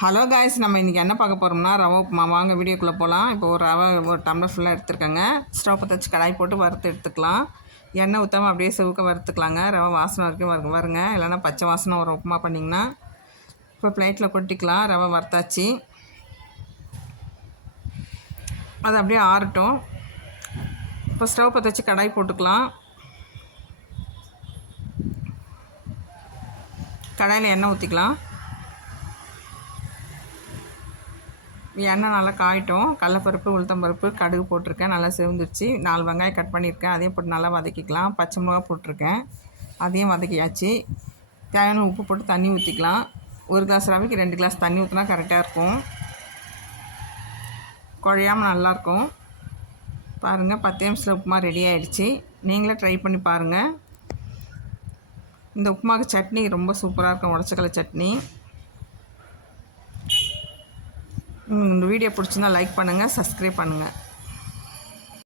Hello guys, நம்ம இன்றைக்கி என்ன பார்க்க போகிறோம்னா ரவை உப்புமா. வாங்க வீடியோக்குள்ளே போகலாம். இப்போ ஒரு ரவை ஒரு டம்ளர் ஃபுல்லாக எடுத்துருக்கேங்க. ஸ்டவ் பற்ற வச்சு கடாய் போட்டு வறுத்து எடுத்துக்கலாம். எண்ணெய் ஊற்றாமல் அப்படியே செவுக்க வறுத்துக்கலாங்க. ரவை வாசனை வரைக்கும் வருங்க, இல்லைன்னா பச்சை வாசனை வரும் உப்புமா பண்ணிங்கன்னா. இப்போ பிளேட்டில் கொட்டிக்கலாம். ரவை வறுத்தாச்சு, அது அப்படியே ஆறட்டும். இப்போ ஸ்டவ் பற்ற வச்சு கடாய் போட்டுக்கலாம். கடாயில் எண்ணெய் ஊற்றிக்கலாம். எண்ணெய் நல்லா காயட்டும். கடலப்பருப்பு, உளுத்தம்பருப்பு, கடுகு போட்டிருக்கேன். நல்லா செவந்துருச்சு. 4 வெங்காயம் கட் பண்ணியிருக்கேன், அதையும் போட்டு நல்லா வதக்கிக்கலாம். பச்சை மிளகா போட்டிருக்கேன், அதையும் வதக்கியாச்சு. தேவையான உப்பு போட்டு தண்ணி ஊற்றிக்கலாம். 1 கிளாஸ் ரவைக்கு 2 கிளாஸ் தண்ணி ஊற்றினா கரெக்டாக இருக்கும், குழையாமல் நல்லாயிருக்கும். பாருங்கள், 10 நிமிஷத்தில் உப்புமா ரெடி ஆகிடுச்சு. நீங்களே ட்ரை பண்ணி பாருங்கள். இந்த உப்புமாவுக்கு சட்னி ரொம்ப சூப்பராக இருக்கும், உடச்சக்கடலை சட்னி. இந்த வீடியோ பிடிச்சிருந்தா லைக் பண்ணுங்கள், சப்ஸ்கிரைப் பண்ணுங்கள்.